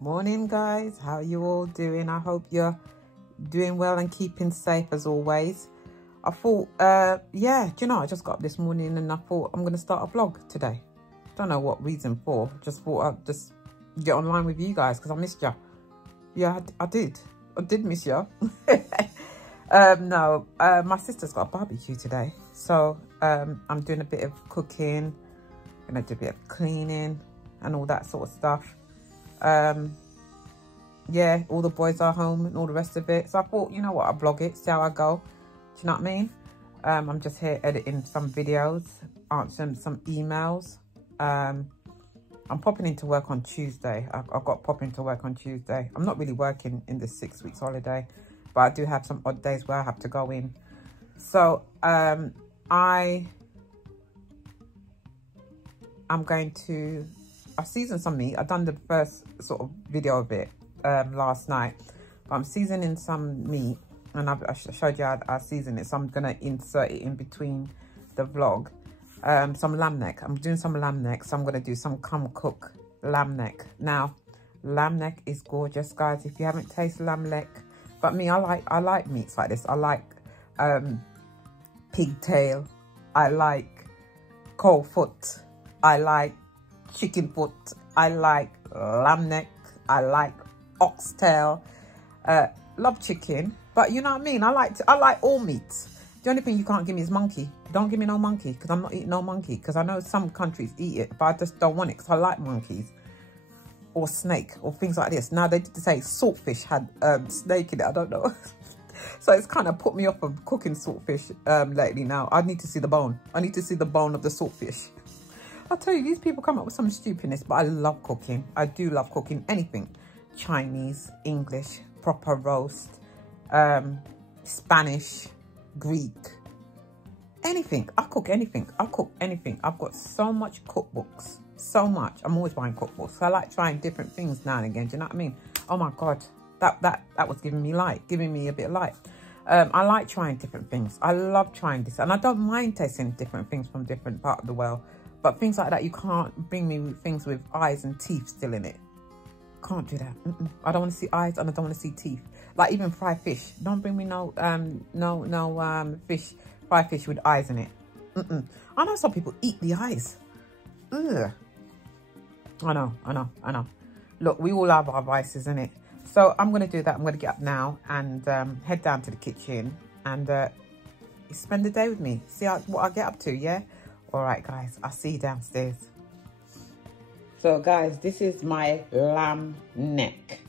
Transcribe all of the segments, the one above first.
Morning, guys. How are you all doing? I hope you're doing well and keeping safe as always. I thought, yeah, do you know, I just got up this morning and I thought I'm going to start a vlog today. Don't know what reason for. Just thought I'd just get online with you guys because I missed you. Yeah, I did. I did miss you. No, my sister's got a barbecue today. So I'm doing a bit of cooking. Going to do a bit of cleaning and all that sort of stuff. Yeah, all the boys are home and all the rest of it. So I thought, you know what, I'll vlog it, see how I go. Do you know what I mean? I'm just here editing some videos, answering some emails. I'm popping into work on Tuesday. I've got popping to work on Tuesday. I'm not really working in this 6 weeks holiday, but I do have some odd days where I have to go in. So I'm going to, I've seasoned some meat. I've done the first sort of video of it last night, but I'm seasoning some meat, and I showed you how I season it, so I'm gonna insert it in between the vlog. Some lamb neck. I'm doing some lamb neck, so I'm gonna do some come cook lamb neck. Now, lamb neck is gorgeous, guys. If you haven't tasted lamb neck, but me, I like meats like this. I like pigtail. I like cold foot. I like chicken foot. I like lamb neck. I like oxtail. Love chicken, but you know what I mean. I like all meats. The only thing you can't give me is monkey. Don't give me no monkey, because I'm not eating no monkey. Because I know some countries eat it, but I just don't want it because I like monkeys or snake or things like this. Now they did say saltfish had snake in it. I don't know. So it's kind of put me off of cooking saltfish lately. Now I need to see the bone. I need to see the bone of the saltfish. I'll tell you, these people come up with some stupidness, but I love cooking. I do love cooking anything. Chinese, English, proper roast, Spanish, Greek, anything. I cook anything. I cook anything. I've got so much cookbooks, so much. I'm always buying cookbooks. So I like trying different things now and again. Do you know what I mean? Oh my God, that was giving me a bit of light. I like trying different things. I love trying this, and I don't mind tasting different things from different part of the world. But things like that, you can't bring me with things with eyes and teeth still in it. Can't do that. I don't want to see eyes and I don't want to see teeth. Like even fried fish. Don't bring me no fish, fried fish with eyes in it. I know some people eat the eyes. Ugh. I know. Look, we all have our vices, innit? So I'm going to do that. I'm going to get up now and head down to the kitchen and spend the day with me. See what I get up to, yeah? All right, guys, I'll see you downstairs. So, guys, this is my lamb neck.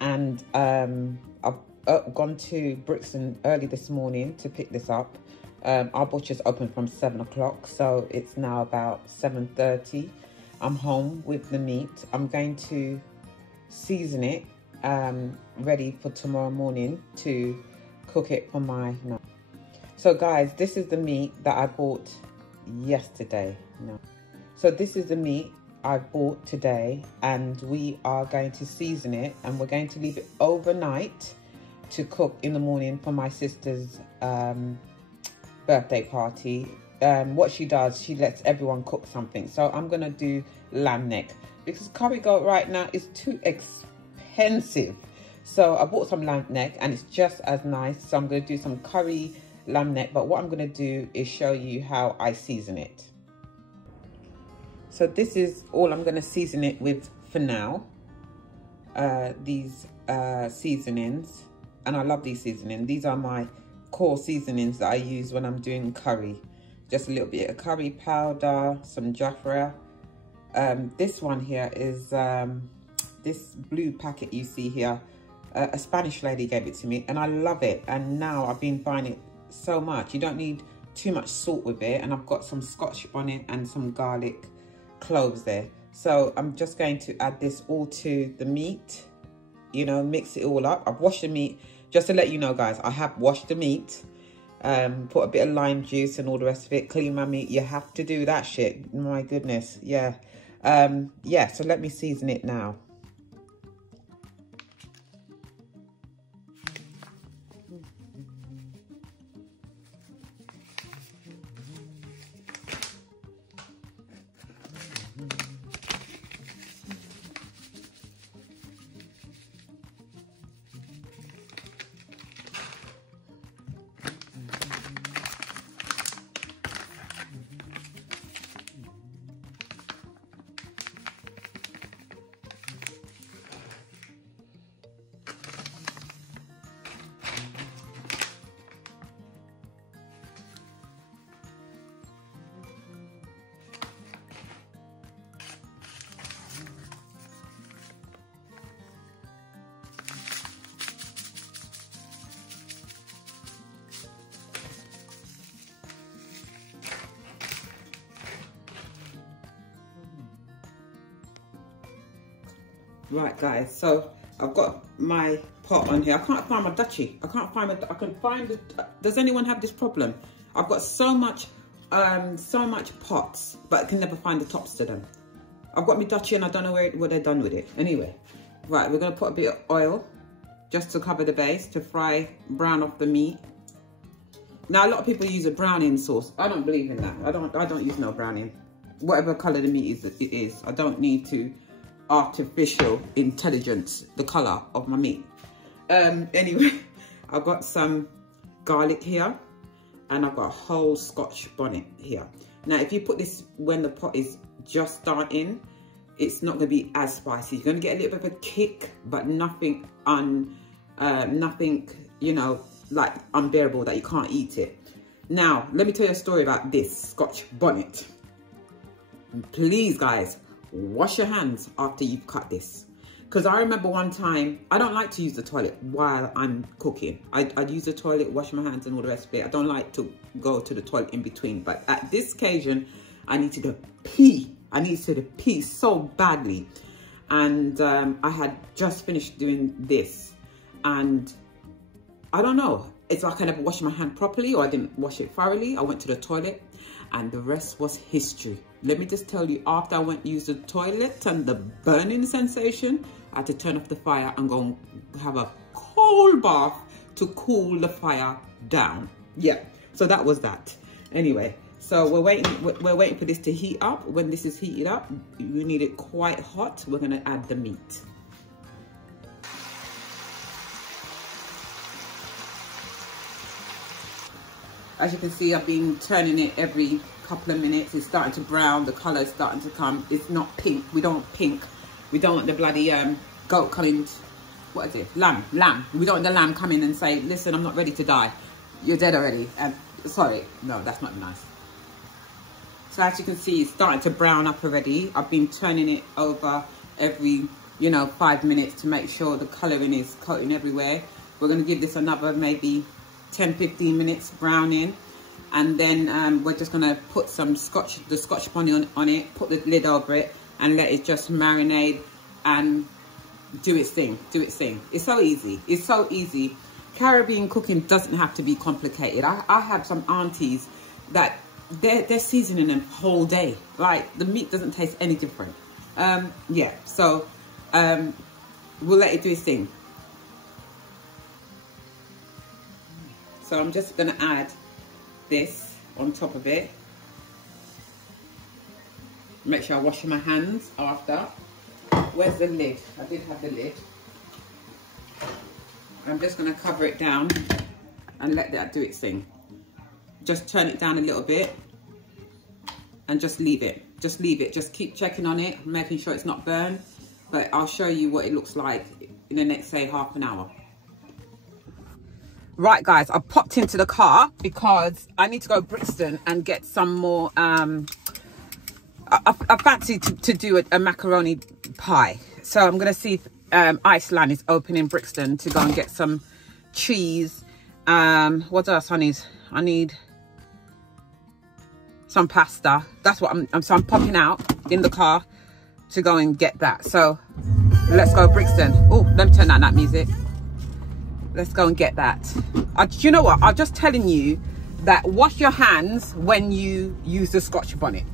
And I've gone to Brixton early this morning to pick this up. Our butcher's open from 7 o'clock, so it's now about 7:30. I'm home with the meat. I'm going to season it, ready for tomorrow morning to cook it for my night. So, guys, this is the meat that I bought yesterday. So this is the meat I bought today, and we are going to season it, and we're going to leave it overnight to cook in the morning for my sister's birthday party. What she does, she lets everyone cook something. So I'm gonna do lamb neck because curry goat right now is too expensive. So I bought some lamb neck and it's just as nice. So I'm gonna do some curry lamb neck, but what I'm going to do is show you how I season it. So this is all I'm going to season it with for now. These seasonings, and I love these seasonings. These are my core seasonings that I use when I'm doing curry. Just a little bit of curry powder, some jafra. This one here is this blue packet you see here. A Spanish lady gave it to me and I love it, and now I've been buying it so much. You don't need too much salt with it, and I've got some scotch bonnet and some garlic cloves there. So I'm just going to add this all to the meat, you know, mix it all up. I've washed the meat, just to let you know, guys, I have washed the meat, put a bit of lime juice and all the rest of it, clean my meat. You have to do that shit, my goodness. Yeah, yeah, so let me season it now. Right, guys, so I've got my pot on here. I can't find my duchy. I can't find I can find the, does anyone have this problem? I've got so much pots, but I can never find the tops to them. I've got my duchy and I don't know what they've done with it. Anyway, right, we're gonna put a bit of oil just to cover the base, to brown off the meat. Now, a lot of people use a browning sauce. I don't believe in that. I don't use no browning. Whatever color the meat is, it is. I don't need to artificial intelligence the color of my meat. Anyway, I've got some garlic here and I've got a whole Scotch bonnet here. Now, if you put this when the pot is just starting, it's not going to be as spicy. You're going to get a little bit of a kick, but nothing, you know, like unbearable that you can't eat it. Now, let me tell you a story about this Scotch bonnet. Please, guys, wash your hands after you've cut this. Because I remember one time, I don't like to use the toilet while I'm cooking. I'd use the toilet, wash my hands and all the rest of it. I don't like to go to the toilet in between. But at this occasion, I needed to pee. I needed to pee so badly. And I had just finished doing this. And I don't know. It's like I never washed my hand properly, or I didn't wash it thoroughly. I went to the toilet and the rest was history. Let me just tell you, after I went to use the toilet and the burning sensation, I had to turn off the fire and go and have a cold bath to cool the fire down. Yeah, so that was that. Anyway, so we're waiting for this to heat up. When this is heated up, we need it quite hot. We're gonna add the meat. As you can see, I've been turning it every couple of minutes. It's starting to brown. The colour is starting to come. It's not pink. We don't want pink. We don't want the bloody goat coming. What is it? Lamb. We don't want the lamb coming and say, listen, I'm not ready to die. You're dead already. Sorry. No, that's not nice. So as you can see, it's starting to brown up already. I've been turning it over every, you know, 5 minutes to make sure the colouring is coating everywhere. We're going to give this another maybe 10-15 minutes browning, and then we're just gonna put the Scotch bonnet on it, put the lid over it and let it just marinate and do its thing. It's so easy. Caribbean cooking doesn't have to be complicated. I have some aunties that they're seasoning them whole day, like the meat doesn't taste any different. Yeah, so we'll let it do its thing. So I'm just going to add this on top of it. Make sure I wash my hands after. Where's the lid? I did have the lid. I'm just going to cover it down and let that do its thing. Just turn it down a little bit and just leave it. Just leave it. Just keep checking on it, making sure it's not burned. But I'll show you what it looks like in the next, say, half an hour. Right, guys, I popped into the car because I need to go to Brixton and get some more. I fancy to do a macaroni pie. So I'm going to see if Iceland is open in Brixton to go and get some cheese. What else I need? I need some pasta. That's what I'm popping out in the car to go and get that. So let's go to Brixton. Oh, let me turn down that music. Let's go and get that. You know what? I'm just telling you that wash your hands when you use the Scotch bonnet.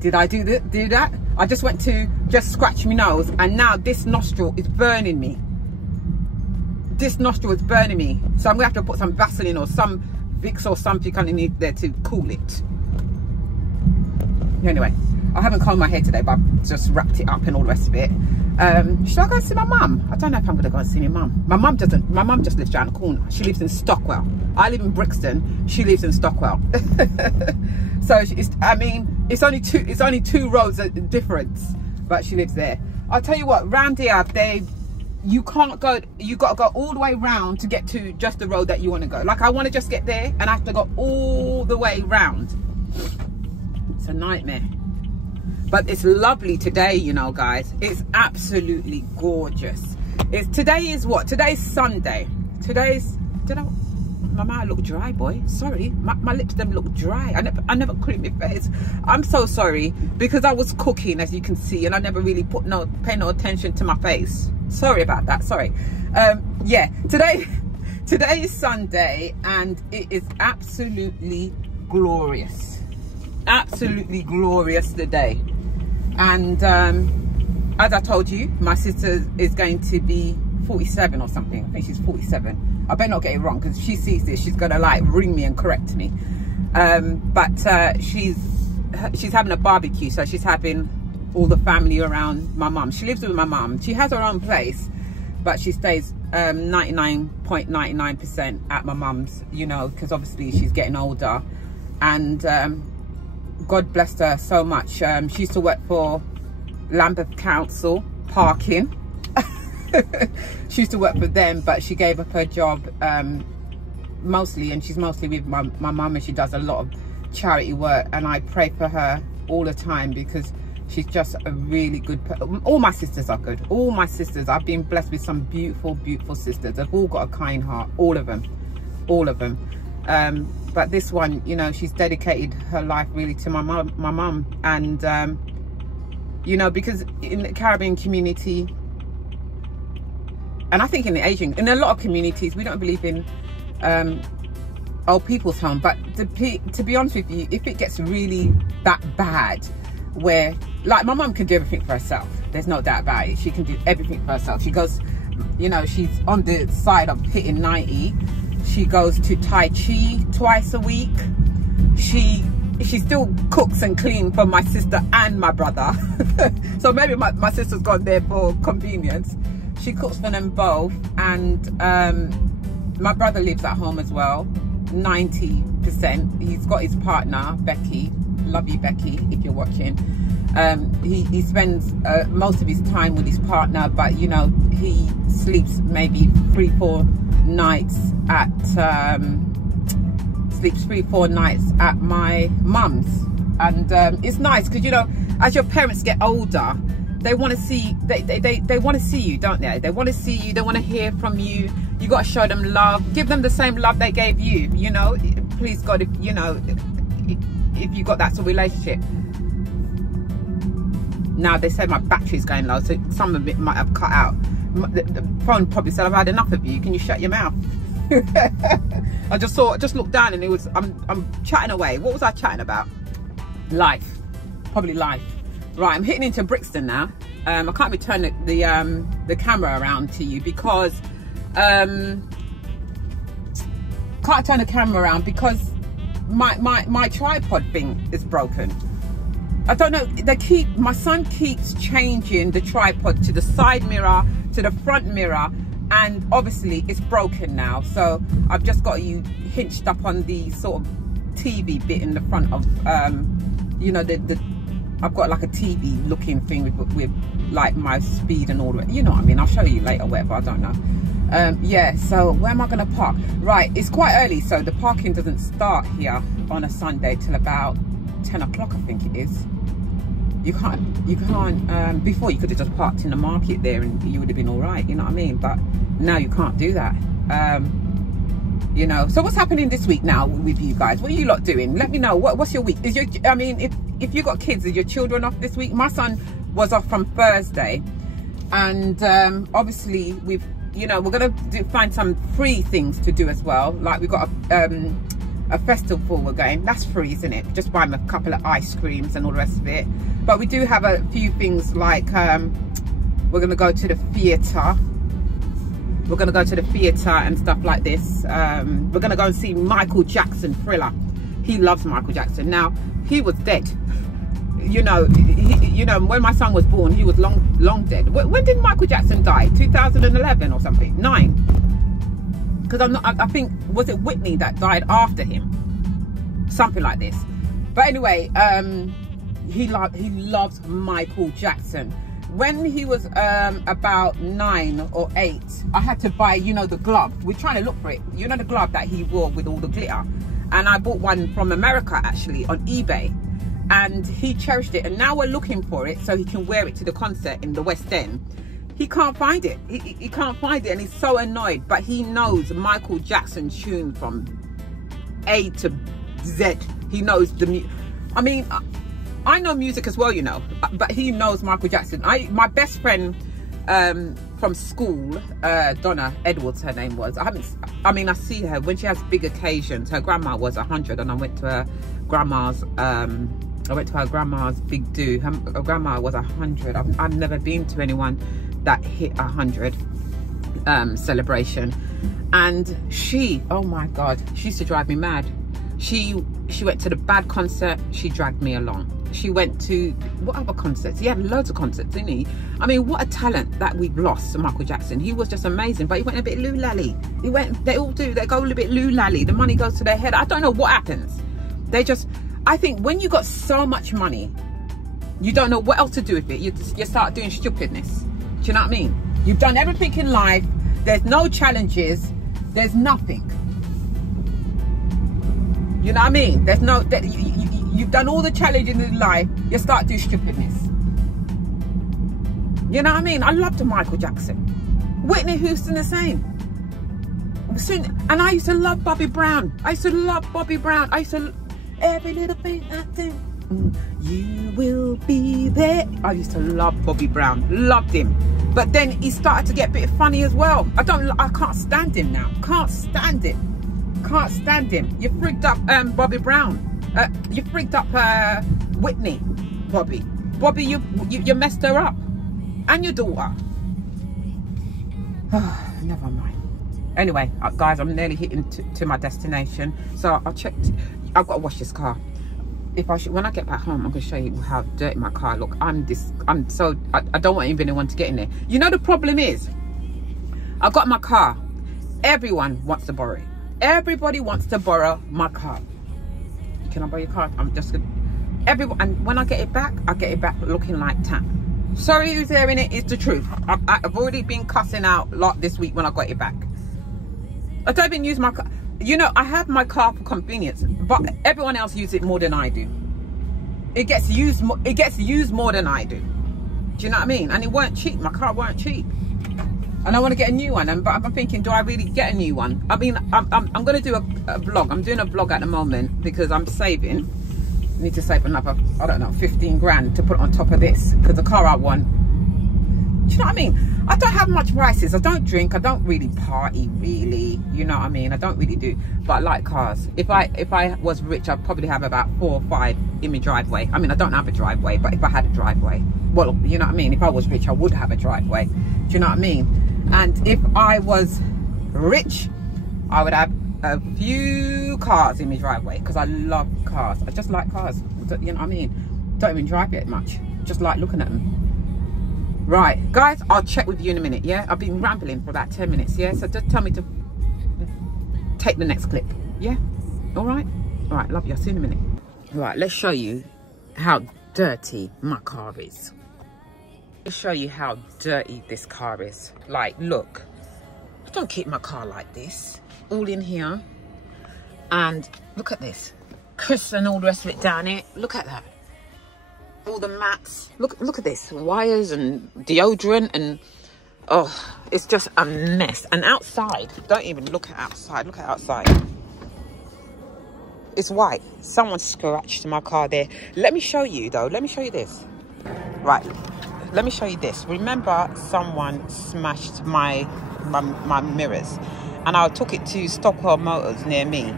Did I do that? I just went to scratch my nose and now this nostril is burning me. This nostril is burning me. So I'm gonna have to put some Vaseline or some Vicks or something underneath there to cool it. Anyway, I haven't combed my hair today, but I've just wrapped it up and all the rest of it. Should I go and see my mum? I don't know if I'm going to go and see my mum. My mum just lives around the corner. She lives in Stockwell. I live in Brixton. She lives in Stockwell. So it's only two roads difference, but she lives there. I'll tell you what, round here, you can't go, you got to go all the way round to get to just the road that you want to go. Like I want to just get there and I have to go all the way round. It's a nightmare. But it's lovely today, you know, guys. It's absolutely gorgeous. Today is what? Today's Sunday. my mouth look dry, boy. Sorry, my lips them look dry. I never clean my face. I'm so sorry, because I was cooking, as you can see, and I never really pay no attention to my face. Sorry about that. Sorry. Yeah, today is Sunday, and it is absolutely glorious. Absolutely glorious today. And as I told you, my sister is going to be 47 or something. I think she's 47. I better not get it wrong, because if she sees this, she's gonna like ring me and correct me. But she's having a barbecue, so she's having all the family around my mum. She lives with my mum. She has her own place, but she stays 99.99% at my mum's, you know, because obviously she's getting older. And God blessed her so much. She used to work for Lambeth Council parking. She used to work for them, but she gave up her job mostly, and she's mostly with my mum, and she does a lot of charity work. And I pray for her all the time, because she's just a really good person. All my sisters are good. All my sisters, I've been blessed with some beautiful, beautiful sisters. They've all got a kind heart, all of them, all of them. But this one, you know, she's dedicated her life really to my mum. And you know, because in the Caribbean community, and I think in the Asian, in a lot of communities, we don't believe in old people's home. But to be honest with you, if it gets really that bad, where like my mum can do everything for herself, there's no doubt about it. She can do everything for herself. She goes, you know, she's on the side of hitting 90. She goes to Tai Chi twice a week. She still cooks and cleans for my sister and my brother. So maybe my sister's gone there for convenience. She cooks for them both. And my brother lives at home as well, 90%. He's got his partner, Becky. Love you, Becky, if you're watching. He spends most of his time with his partner, but you know, he sleeps maybe 3-4 nights at my mum's. And it's nice, because you know, as your parents get older, they want to see, they want to see you, don't they? They want to see you, they want to hear from you. You got to show them love, give them the same love they gave you, you know. Please God, if you know, if you got that sort of relationship. Now they say my battery's going low, so some of it might have cut out. The phone probably said, I've had enough of you, can you shut your mouth? I just looked down, and it was, I'm chatting away. What was I chatting about? Life, probably life. Right, I'm hitting into Brixton now. I can't be turning the camera around to you, because can't turn the camera around because my tripod thing is broken. I don't know, my son keeps changing the tripod to the side mirror, to the front mirror, and obviously it's broken now. So I've just got you hinged up on the sort of TV bit in the front of, you know, I've got like a TV looking thing with like my speed and all that. You know what I mean? I'll show you later, whatever, I don't know. Yeah, so where am I gonna park? Right, it's quite early, so the parking doesn't start here on a Sunday till about 10 o'clock, I think it is. You can't, before you could have just parked in the market there and you would have been all right, you know what I mean? But now you can't do that. You know, so what's happening this week now with you guys? What are you lot doing? Let me know. What's your week? Is your, I mean, if you got kids, is your children off this week? My son was off from Thursday, and obviously we've, you know, we're gonna find some free things to do as well. Like we've got a festival we're going, that's free, isn't it? Just buy them a couple of ice creams and all the rest of it. But we do have a few things, like we're gonna go to the theatre. We're gonna go to the theatre and stuff like this. We're gonna go and see Michael Jackson Thriller. He loves Michael Jackson. Now, he was dead. You know, when my son was born, he was long dead. When did Michael Jackson die? 2011 or something? 9. Because I think, was it Whitney that died after him? Something like this. But anyway, he loves Michael Jackson. When he was about 9 or 8, I had to buy, you know, the glove. We're trying to look for it. You know, the glove that he wore with all the glitter. And I bought one from America, actually, on eBay. And he cherished it. And now we're looking for it so he can wear it to the concert in the West End. he can't find it. He can't find it, and he's so annoyed. But he knows Michael Jackson tune from A to Z. He knows the I mean, I know music as well, you know, but he knows Michael Jackson. My best friend from school, Donna Edwards, her name was. I see her when she has big occasions. Her grandma was 100, and I went to her grandma's. I went to her grandma's big do. Her grandma was 100. I've never been to anyone that hit 100 celebration. And she, oh my God, she used to drive me mad. She went to the Bad concert. She dragged me along. She went to, what other concerts? He had loads of concerts, didn't he? I mean, what a talent that we've lost to Michael Jackson. He was just amazing, but he went a bit loo-lally. They all do, they go a little bit loo-lally. The money goes to their head. I don't know what happens. I think when you got so much money, you don't know what else to do with it. You start doing stupidness. Do you know what I mean? You've done everything in life. There's no challenges. There's nothing. You know what I mean? There's no, you've done all the challenges in life. You start doing stupidness. You know what I mean? I loved Michael Jackson. Whitney Houston the same. And I used to love Bobby Brown. I used to love Bobby Brown. I used to, every little thing I do, you will be there. I used to love Bobby Brown. Loved him. But then he started to get a bit funny as well. I can't stand him now. Can't stand it. Can't stand him. You freaked up Bobby Brown. You freaked up Whitney. Bobby, you messed her up. And your daughter. Never mind. Anyway, guys, I'm nearly hitting to my destination. So I checked. I've got to wash this car. When I get back home, I'm going to show you how dirty my car look. I don't want anyone to get in there. You know, the problem is, I got my car. Everyone wants to borrow it. Everybody wants to borrow my car. Can I borrow your car? I'm just gonna. Everyone, and when I get it back, I get it back looking like tan. Sorry who's hearing it, it's the truth. I've already been cussing out a lot this week when I got it back. I don't even use my car. You know, I have my car for convenience, but everyone else uses it more than I do. It gets used more than I do. Do you know what I mean? And it weren't cheap. My car weren't cheap. And I want to get a new one, but I'm thinking, do I really get a new one? I mean, I'm going to do a vlog. I'm doing a vlog at the moment because I'm saving. I need to save another, I don't know, 15 grand to put on top of this because the car I want. Do you know what I mean? I don't have much vices. I don't drink. I don't really party, really. You know what I mean? I don't really do. But I like cars. If I was rich, I'd probably have about 4 or 5 in my driveway. I mean, I don't have a driveway, but if I had a driveway, well, you know what I mean? If I was rich, I would have a driveway. Do you know what I mean? And if I was rich, I would have a few cars in my driveway because I love cars. I just like cars. You know what I mean? Don't even drive it much. Just like looking at them. Right, guys, I'll check with you in a minute, yeah? I've been rambling for about 10 minutes, yeah? So just tell me to take the next clip, yeah? All right? All right, love you. I'll see you in a minute. Right, let's show you how dirty my car is. Let's show you how dirty this car is. Like, look, I don't keep my car like this. All in here. And look at this. Crisp and all the rest of it down here. Look at that. All the mats. Look at this. Wires and deodorant and... oh, it's just a mess. And outside, don't even look at outside. Look at outside. It's white. Someone scratched my car there. Let me show you, though. Let me show you this. Right. Let me show you this. Remember, someone smashed my mirrors, and I took it to Stockwell Motors near me,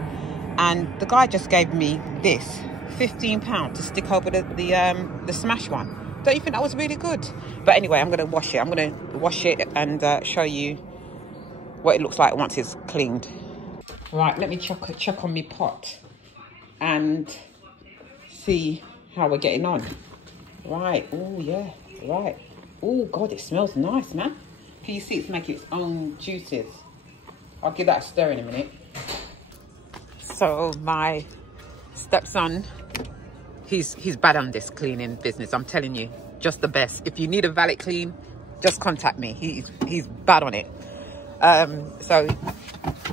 and the guy just gave me this £15 to stick over the smash one. Don't you think that was really good? But anyway, I'm going to wash it. I'm going to wash it and show you what it looks like once it's cleaned. Right, let me check on my pot and see how we're getting on. Right. Oh yeah. Right. Oh God, it smells nice, man. Can you see it's making its own juices? I'll give that a stir in a minute. So my stepson, he's bad on this cleaning business. I'm telling you, just the best. If you need a valet clean, just contact me. He's bad on it. So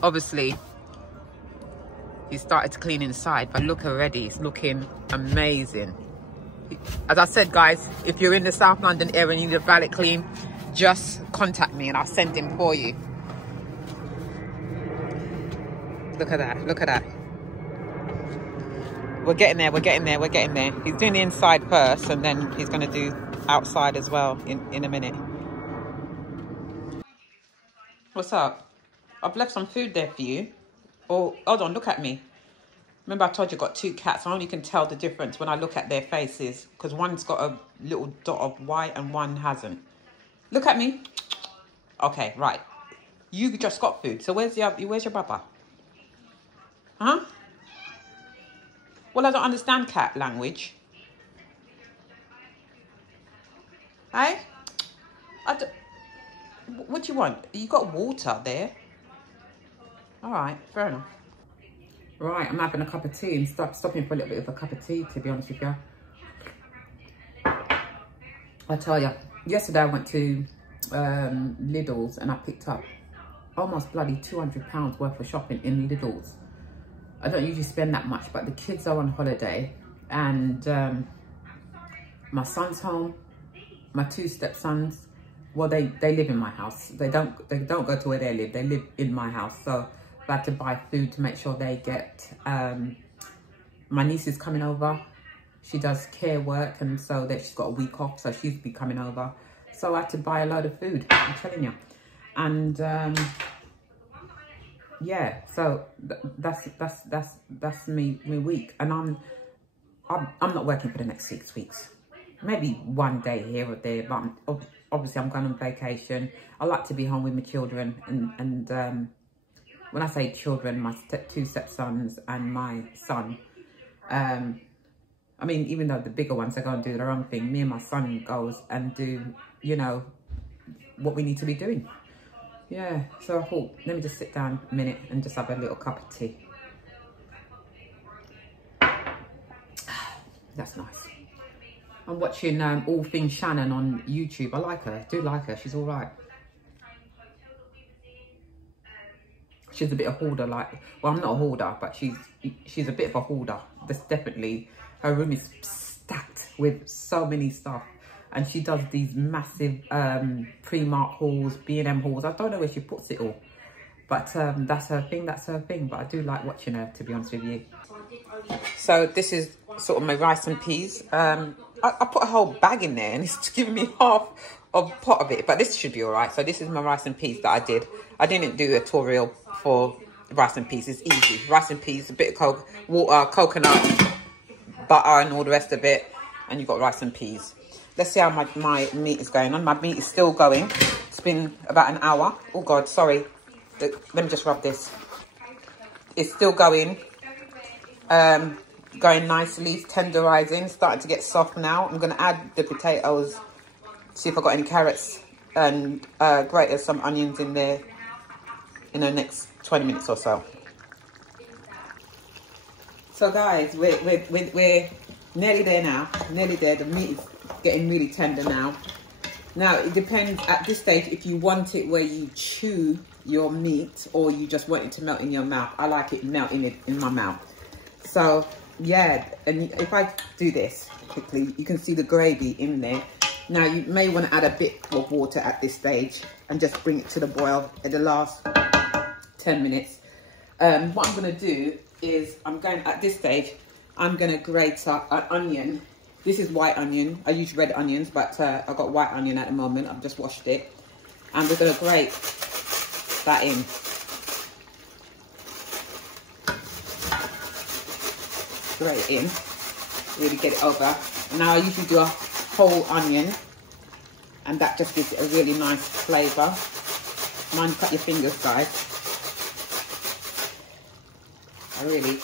obviously he started to clean inside, but look already, it's looking amazing. As I said, guys, if you're in the South London area and you need a valet clean, just contact me and I'll send him for you. Look at that, look at that. We're getting there, we're getting there, we're getting there. He's doing the inside first and then he's going to do outside as well in a minute. What's up? I've left some food there for you. Oh, hold on, look at me. Remember I told you I got 2 cats. I only can tell the difference when I look at their faces because one's got a little dot of white and one hasn't. Look at me. Okay, right. You just got food. So where's your brother? Huh? Well, I don't understand cat language. Hey? What do you want? You got water there. All right, fair enough. Right, I'm having a cup of tea and stopping for a little bit of a cup of tea, to be honest with you. I tell you, yesterday I went to Lidl's and I picked up almost bloody £200 worth of shopping in Lidl's. I don't usually spend that much, but the kids are on holiday and my son's home, my 2 stepsons, well, they live in my house. They don't go to where they live in my house. So I had to buy food to make sure they get, my niece is coming over. She does care work and so that she's got a week off, so she's be coming over. So I had to buy a load of food, I'm telling you. And yeah, so that's me week. And I'm not working for the next 6 weeks. Maybe one day here or there, but obviously I'm going on vacation. I like to be home with my children and when I say children, my 2 stepsons and my son. I mean, even though the bigger ones are going to do their own thing, me and my son goes and do, you know, what we need to be doing. Yeah, so I thought, let me just sit down a minute and just have a little cup of tea. That's nice. I'm watching All Things Shannon on YouTube. I like her. I do like her. She's all right. She's a bit of a hoarder, like, well, I'm not a hoarder, but she's a bit of a hoarder. That's definitely, her room is stacked with so many stuff. And she does these massive Primark hauls, B&M hauls. I don't know where she puts it all. But that's her thing, But I do like watching her, to be honest with you. So this is sort of my rice and peas. I put a whole bag in there and it's giving me half of pot of it. But this should be all right. So this is my rice and peas that I did. I didn't do a tutorial for rice and peas. It's easy. Rice and peas, a bit of Coke, water, coconut, butter and all the rest of it. And you've got rice and peas. Let's see how my meat is going on. My meat is still going. It's been about an hour. Oh, God, sorry. Let me just rub this. It's still going. Going nicely, tenderizing, starting to get soft now. I'm going to add the potatoes. See if I've got any carrots and grate some onions in there in the next 20 minutes or so. So, guys, we're nearly there now. Nearly there. The meat is getting really tender now. Now, it depends at this stage if you want it where you chew your meat or you just want it to melt in your mouth. I like it melting in my mouth. So, yeah, and if I do this quickly, you can see the gravy in there. Now, you may want to add a bit of water at this stage and just bring it to the boil at the last 10 minutes. What I'm going to do is at this stage, I'm going to grate up an onion. This is white onion. I use red onions, but I've got white onion at the moment. I've just washed it. And we're going to grate that in. Grate it in. Really get it over. And now I usually do a whole onion. And that just gives it a really nice flavour. Mind cut your fingers, guys. Really.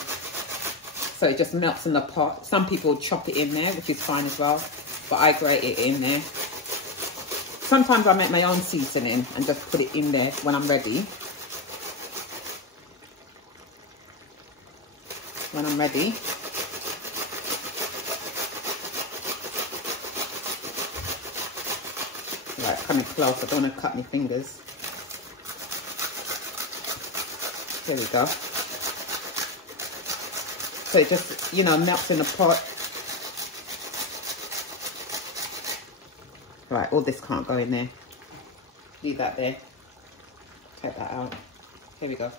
So it just melts in the pot. Some people chop it in there, which is fine as well. But I grate it in there. Sometimes I make my own seasoning and just put it in there when I'm ready. When I'm ready. Right, coming close. I don't want to cut my fingers. There we go. So it just, you know, melts in the pot. Right, all this can't go in there. Leave that there. Take that out. Here we go.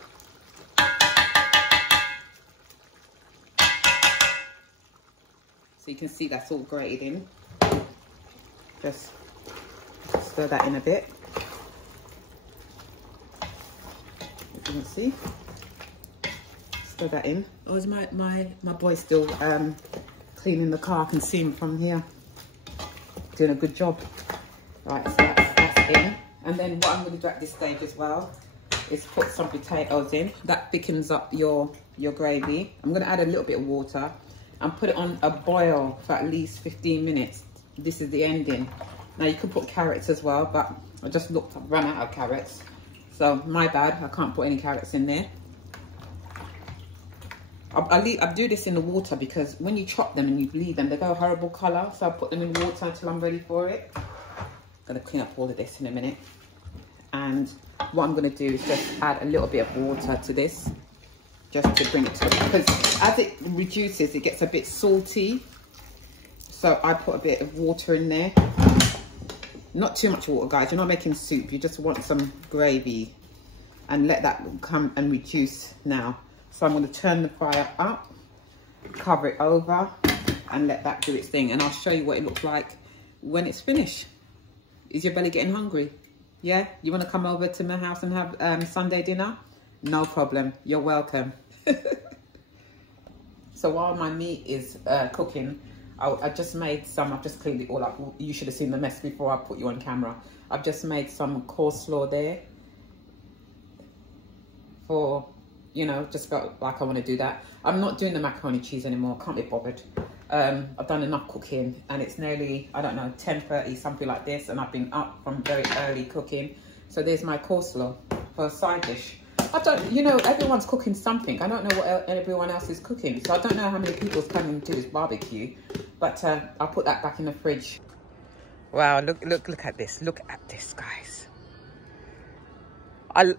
So you can see that's all grated in. Just stir that in a bit. As you can see. Stir that in. Oh, is my boy still cleaning the car? I can see him from here. Doing a good job. Right, so that's in. And then what I'm going to do at this stage as well is put some potatoes in. That thickens up your gravy. I'm going to add a little bit of water and put it on a boil for at least 15 minutes. This is the ending. Now you could put carrots as well, but I just run out of carrots. So my bad, I can't put any carrots in there. I do this in the water because when you chop them and you bleed them, they go a horrible colour. So I put them in water until I'm ready for it. I'm going to clean up all of this in a minute. And what I'm going to do is just add a little bit of water to this. Just to bring it to, because as it reduces, it gets a bit salty. So I put a bit of water in there. Not too much water, guys. You're not making soup. You just want some gravy. And let that come and reduce now. So I'm going to turn the fire up, cover it over, and let that do its thing. And I'll show you what it looks like when it's finished. Is your belly getting hungry? Yeah? You want to come over to my house and have Sunday dinner? No problem. You're welcome. So while my meat is cooking, I just made some, I've just cleaned it all up. You should have seen the mess before I put you on camera. I've just made some coleslaw there. For, you know, just felt like I want to do that. I'm not doing the macaroni cheese anymore. Can't be bothered. I've done enough cooking and it's nearly, I don't know, 10:30, something like this. And I've been up from very early cooking. So there's my coleslaw for a side dish. I don't, you know, everyone's cooking something. I don't know what everyone else is cooking. So I don't know how many people's coming to this barbecue. But I'll put that back in the fridge. Wow, look at this. Look at this, guys.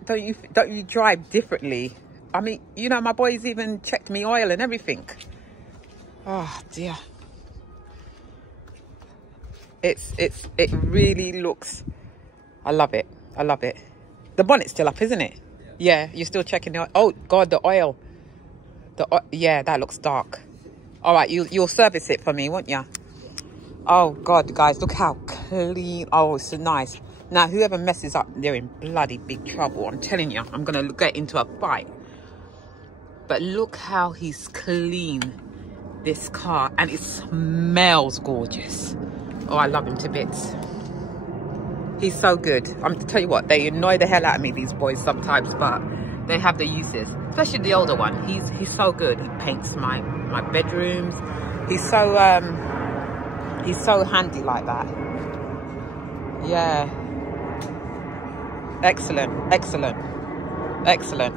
Don't you drive differently? I mean, you know, my boys even checked me oil and everything. Oh dear. It really looks, I love it. I love it. The bonnet's still up, isn't it? Yeah, you're still checking the oil. Oh God, the oil. Yeah, that looks dark. All right, you'll service it for me, won't you? Oh God, guys, look how clean. Oh, it's so nice. Now, whoever messes up, they're in bloody big trouble. I'm telling you, I'm going to get into a fight. But look how he's clean this car. And it smells gorgeous. Oh, I love him to bits. He's so good. I'm to tell you what, they annoy the hell out of me, these boys, sometimes. But they have their uses. Especially the older one. He's so good. He paints my bedrooms. He's so handy like that. Yeah. Excellent, excellent, excellent.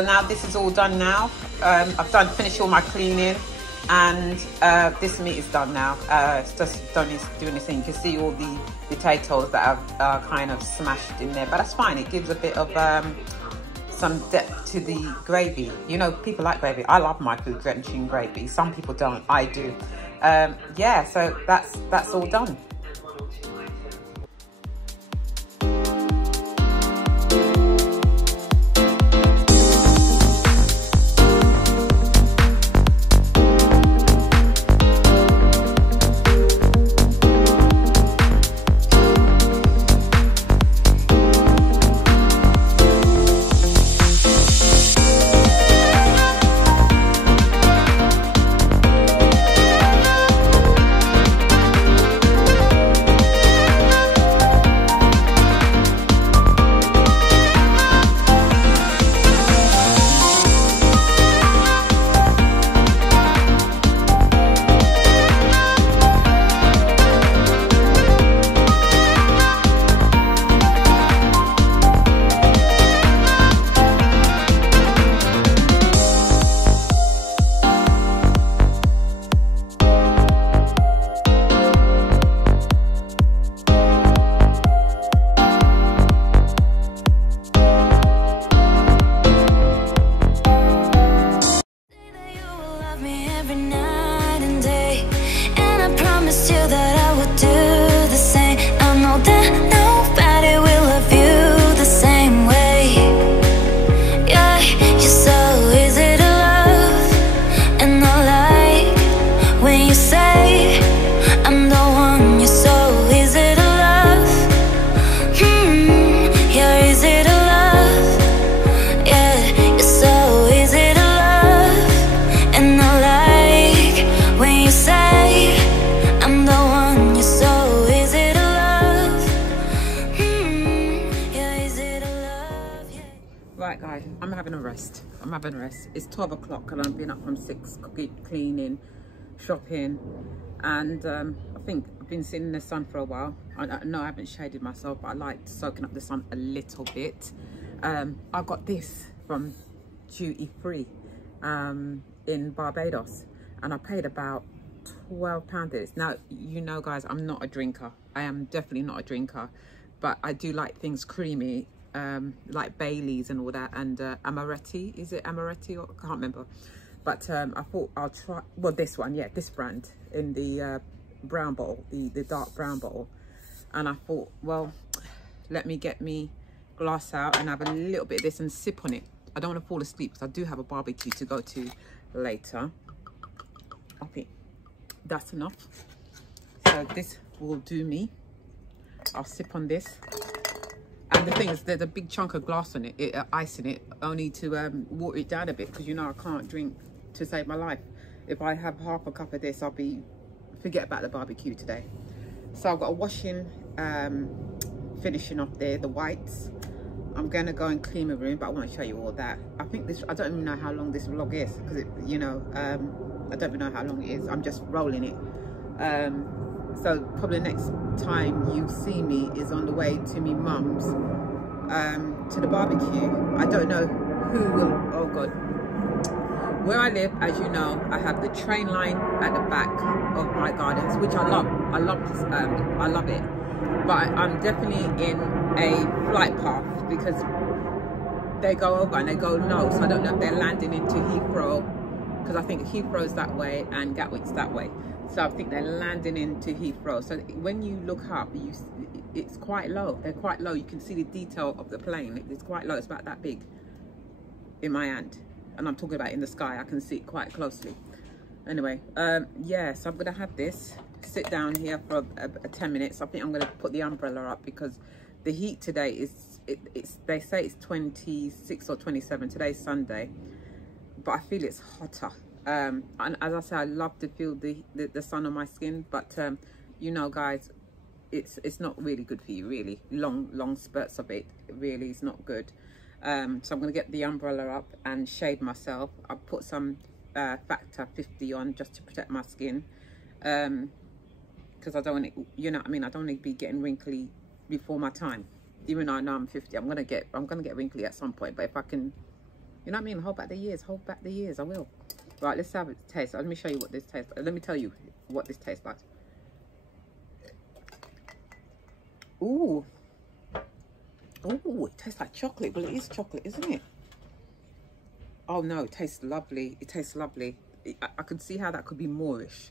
so now this is all done now. I've finished all my cleaning, and this meat is done now. It's just doing this thing. You can see all the potatoes that are kind of smashed in there, but that's fine. It gives a bit of some depth to the gravy. You know, people like gravy. I love my food drenching gravy. Some people don't. I do. Yeah, so that's all done. Right guys, I'm having a rest. It's 12 o'clock and I've been up from 6 cooking, cleaning, shopping, and I think I've been sitting in the sun for a while. I know I haven't shaded myself, but I like soaking up the sun a little bit. I got this from duty free in Barbados, and I paid about £12 this. Now, you know guys, I'm not a drinker. I am definitely not a drinker, but I do like things creamy, like Baileys and all that, and Amaretti. Is it Amaretti? Or I can't remember. But I thought I'll try, well, this one, yeah, this brand in the brown bottle, the dark brown bottle. And I thought, well, let me get me glass out and have a little bit of this and sip on it. I don't want to fall asleep because I do have a barbecue to go to later. I think that's enough. So this will do me. I'll sip on this. And the thing is, there's a big chunk of glass on it, ice in it, only to water it down a bit, because you know I can't drink to save my life. If I have half a cup of this, I'll forget about the barbecue today. So I've got a washing, finishing off there, the whites. I'm gonna go and clean my room, but I want to show you all that. I think this, I don't even know how long this vlog is, because you know, I don't even know how long it is. I'm just rolling it. So probably next time you see me is on the way to me mum's, to the barbecue. I don't know who will, oh God. Where I live, as you know, I have the train line at the back of my gardens, which I love. I love it. But I'm definitely in a flight path because they go over and they go low. So I don't know if they're landing into Heathrow, because I think Heathrow's that way and Gatwick's that way. So I think they're landing into Heathrow. So when you look up, it's quite low. They're quite low. You can see the detail of the plane. It's quite low. It's about that big in my hand. And I'm talking about in the sky. I can see it quite closely. Anyway, yeah, so I'm going to have this. Sit down here for 10 minutes. I think I'm going to put the umbrella up because the heat today is, they say it's 26 or 27. Today's Sunday. But I feel it's hotter. And as I say, I love to feel the sun on my skin, but you know guys, it's not really good for you, really. Long spurts of it really is not good. So I'm going to get the umbrella up and shade myself. I'll put some factor 50 on just to protect my skin, because I don't want it, you know what I mean, I don't want to be getting wrinkly before my time. Even though I know I'm 50, I'm gonna get wrinkly at some point, but if I can You know what I mean? Hold back the years. Hold back the years. I will. Right, let's have a taste. Let me show you what this tastes like. Let me tell you what this tastes like. Ooh. Ooh, it tastes like chocolate. Well, it is chocolate, isn't it? Oh, no, it tastes lovely. It tastes lovely. I could see how that could be moreish.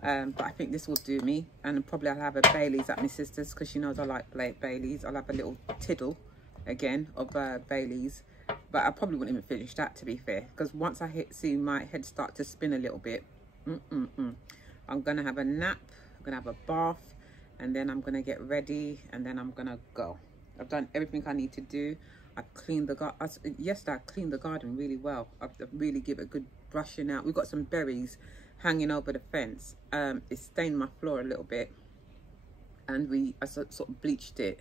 But I think this will do me. And probably I'll have a Bailey's at my sister's because she knows I like Bailey's. I'll have a little tiddle, again, of Bailey's. But I probably wouldn't even finish that, to be fair. Because once I see my head start to spin a little bit, I'm going to have a nap. I'm going to have a bath. And then I'm going to get ready. And then I'm going to go. I've done everything I need to do. I've cleaned the garden. Yesterday, I cleaned the garden really well. I've really give it a good brushing out. We've got some berries hanging over the fence. It stained my floor a little bit. And I sort of bleached it.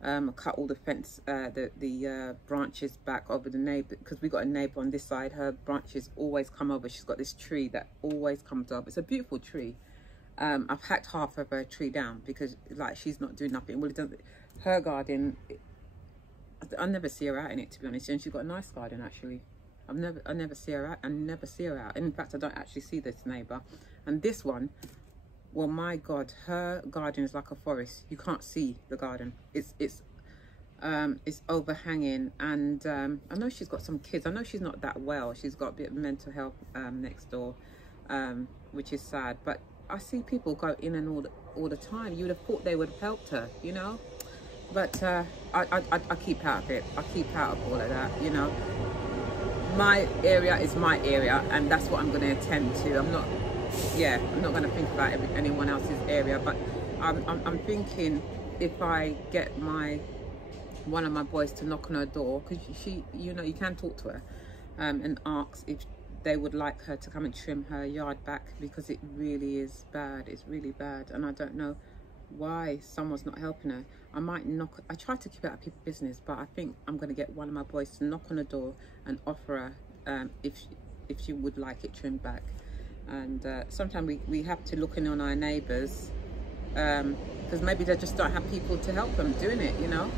I cut all the fence, the branches back over the neighbour, because we got a neighbour on this side. Her branches always come over. She's got this tree that always comes over. It's a beautiful tree. I've hacked half of her tree down because, like, she's not doing nothing. Well, it doesn't. Her garden, I never see her out in it, to be honest. And she's got a nice garden, actually. I never see her out. I never see her out. In fact, I don't actually see this neighbour. And this one, well, my God, her garden is like a forest. You can't see the garden. It's overhanging. And I know she's got some kids. I know she's not that well. She's got a bit of mental health next door, which is sad. But I see people go in and all the time. You would have thought they would have helped her, you know. But I keep out of it. I keep out of all of that, you know. My area is my area, and that's what I'm going to attend to. I'm not going to think about anyone else's area. But I'm thinking if I get one of my boys to knock on her door, because she, you know, you can talk to her, and ask if they would like her to come and trim her yard back, because it really is bad. It's really bad, and I don't know why someone's not helping her. I might knock. I try to keep it out of people's business, but I think I'm going to get one of my boys to knock on the door and offer her if she would like it trimmed back. And sometimes we have to look in on our neighbours, because maybe they just don't have people to help them doing it, you know.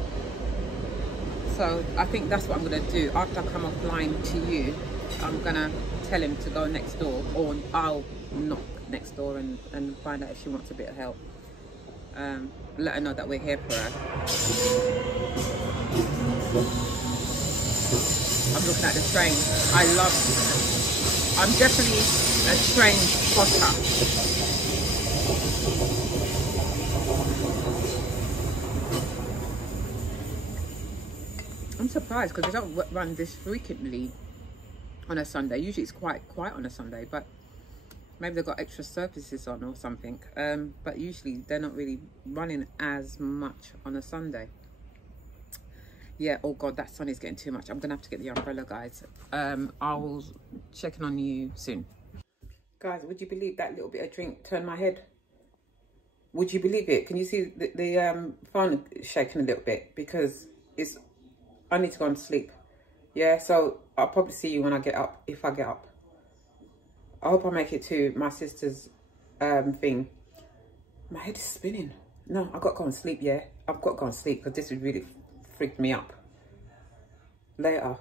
So I think that's what I'm going to do. After I come offline to you, I'm going to tell him to go next door, or I'll knock next door and find out if she wants a bit of help. Let her know that we're here for her. I'm looking at the train. I'm definitely a train spotter. I'm surprised because they don't run this frequently on a Sunday. Usually it's quite quiet on a Sunday, but maybe they've got extra services on or something. But usually they're not really running as much on a Sunday. Yeah, oh God, that sun is getting too much. I'm going to have to get the umbrella, guys. I'll check in on you soon. Guys, would you believe that little bit of drink turned my head? Would you believe it? Can you see the phone shaking a little bit? Because I need to go and sleep. Yeah, so I'll probably see you when I get up, if I get up. I hope I make it to my sister's thing. My head is spinning. No, I've got to go and sleep, yeah. I've got to go and sleep because this would really freak me up. Later.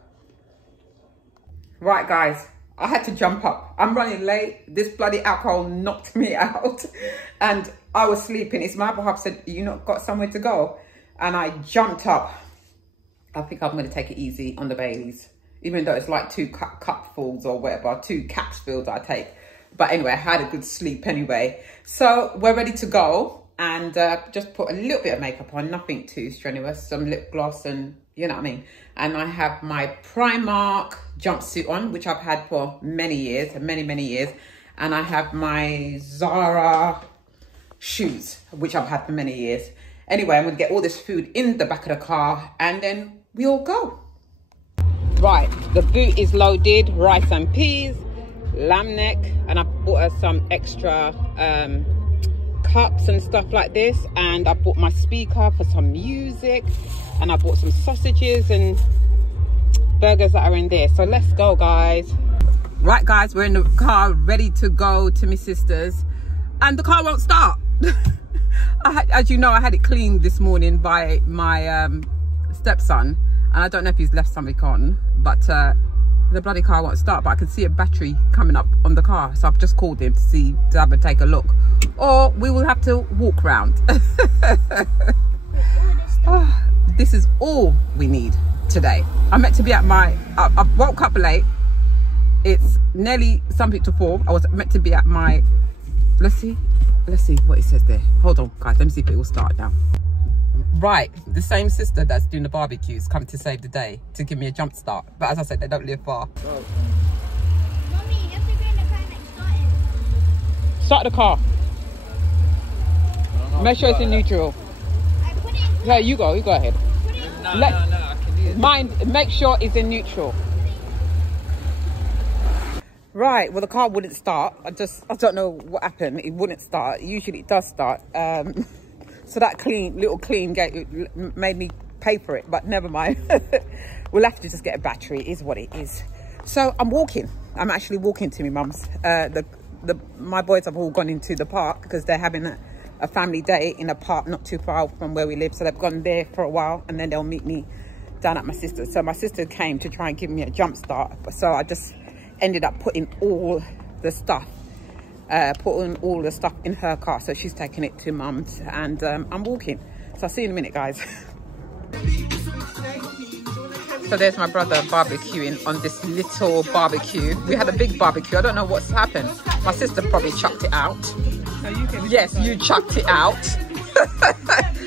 Right, guys. I had to jump up. I'm running late. This bloody alcohol knocked me out. And I was sleeping. It's my other half said, you not got somewhere to go? And I jumped up. I think I'm going to take it easy on the Baileys. Even though it's like 2 cupfuls or whatever, 2 caps filled I take. But anyway, I had a good sleep anyway. So we're ready to go. And just put a little bit of makeup on, nothing too strenuous. Some lip gloss and, you know what I mean. And I have my Primark jumpsuit on, which I've had for many years, many years. And I have my Zara shoes, which I've had for many years. Anyway, I'm going to get all this food in the back of the car and then we all go. Right, the boot is loaded, rice and peas, lamb neck, and I bought her some extra cups and stuff like this, and I bought my speaker for some music, and I bought some sausages and burgers that are in there. So let's go, guys. Right, guys, we're in the car ready to go to my sister's, and the car won't start. As you know, I had it cleaned this morning by my stepson, and I don't know if he's left something on, but The bloody car won't start, but I can see a battery coming up on the car. So I've just called him to have a take a look. Or we will have to walk round. Oh, this is all we need today. I'm meant to be at my, I woke up late. It's nearly something to 4. I was meant to be at my, let's see what it says there. Hold on guys, let me see if it will start now. Right, the same sister that's doing the barbecues come to save the day to give me a jump start. But as I said, they don't live far. Mommy, you have to go in the car and Start the car. Make sure it's in neutral. I put it in. Yeah, you go ahead. No, I can do it. Mind, make sure it's in neutral. Right, well the car wouldn't start. I don't know what happened. It wouldn't start. Usually it does start. So that little clean gate made me pay for it, but never mind. We'll have to just get a battery. It is what it is. So I'm walking. I'm actually walking to my mum's. My boys have all gone into the park because they're having a family day in a park not too far from where we live. So they've gone there for a while and then they'll meet me down at my sister's. So my sister came to try and give me a jump start. So I just ended up putting all the stuff in her car. So she's taking it to mum's and I'm walking. So I'll see you in a minute, guys. So there's my brother barbecuing on this little barbecue. We had a big barbecue. I don't know what's happened. My sister probably chucked it out. Yes, you chucked it out.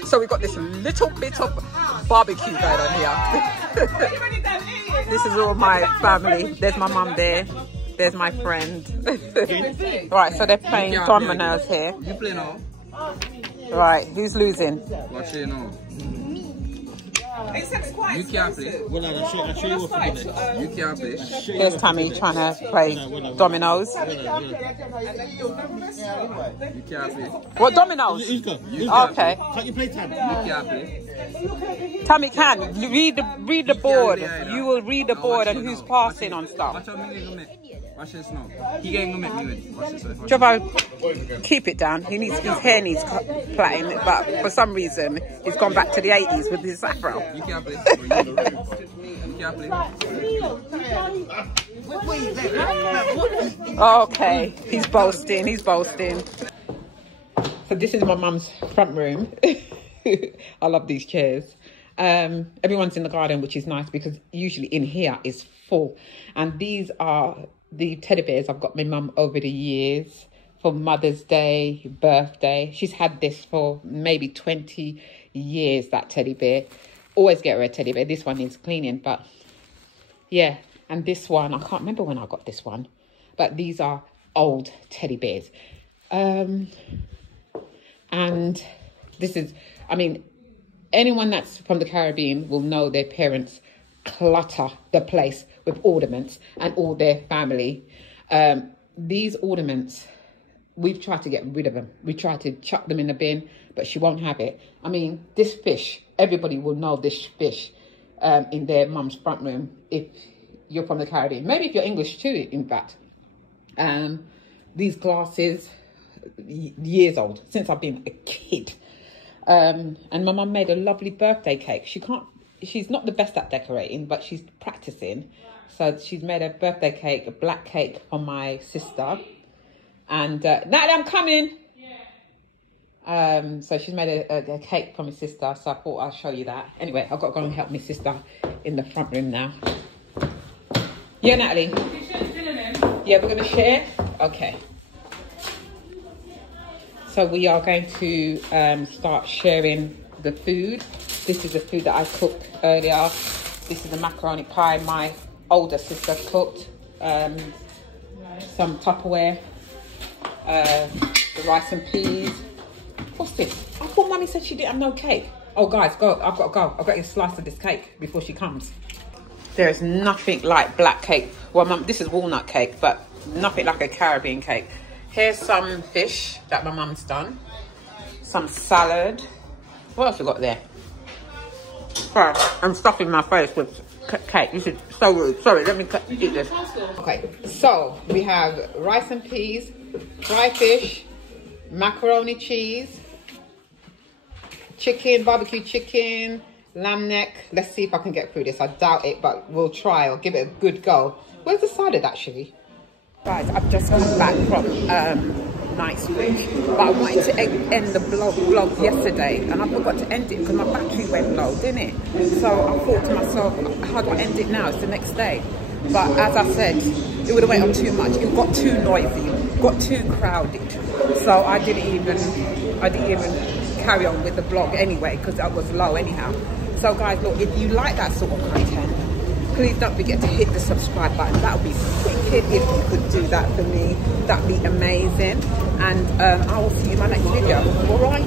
So we got this little bit of barbecue going on here. This is all my family. There's my mum there. There's my friend. Right, so they're playing dominoes here. You play now. Right, who's losing? Watch it now. You can't play. I'll show you what to do. You can't play. There's Tammy trying to play dominoes. You can't play. What dominoes? Okay. Can't you play Tam? You can't play. Tammy can. Read the board. You will read the board and who's passing on stuff. Watch how me gonna make. Watch this now. He ain't gonna make me win. Watch this. Jobo, keep it down. His hair needs plaiting, but for some reason he's gone back to the 80s with his afro. You can't play. You can't play. Okay, he's boasting. So this is my mum's front room. I love these chairs. Everyone's in the garden, which is nice because usually in here is full. And these are the teddy bears I've got my mum over the years for Mother's Day, birthday. She's had this for maybe 20 years, that teddy bear. Always get her a teddy bear. This one needs cleaning, but yeah. And this one, I can't remember when I got this one, but these are old teddy bears. And this is, I mean, anyone that's from the Caribbean will know their parents clutter the place with ornaments and all their family. These ornaments, we've tried to get rid of them. We tried to chuck them in the bin, but she won't have it. I mean, this fish, everybody will know this fish in their mum's front room if you're from the Caribbean. Maybe if you're English too, in fact. These glasses, years old, since I've been a kid. And my mum made a lovely birthday cake. She's not the best at decorating, but she's practicing. So she's made a birthday cake, a black cake for my sister. And Natalie, I'm coming. So she's made a cake for my sister. So I thought I'll show you that. Anyway, I've got to go and help my sister in the front room now. Yeah, Natalie. Yeah, we're going to share. Okay. So we are going to start sharing the food. This is the food that I cooked earlier. This is the macaroni pie my older sister cooked. Some Tupperware. The rice and peas. What's this? I thought Mummy said she didn't have no cake. Oh, guys, go. I've got to go. I've got to get a slice of this cake before she comes. There is nothing like black cake. Well, Mum, this is walnut cake, but nothing like a Caribbean cake. Here's some fish that my mum's done. Some salad. What else we got there? Sorry, I'm stuffing my face with cake. This is so rude. Sorry, let me eat this. Okay, so we have rice and peas, fried fish, macaroni cheese, chicken, barbecue chicken, lamb neck. Let's see if I can get through this. I doubt it, but we'll try. I'll give it a good go. Where's the salad actually? Guys, I've just come back from Knightsbridge, but I wanted to end the vlog yesterday and I forgot to end it because my battery went low, didn't it? So I thought to myself, how do I end it now? It's the next day. But as I said, it would have went on too much. It got too noisy, got too crowded. So I didn't even carry on with the vlog anyway because I was low anyhow. So guys, look, if you like that sort of content, please don't forget to hit the subscribe button. That would be wicked if you could do that for me. That'd be amazing. And I will see you in my next video. All right.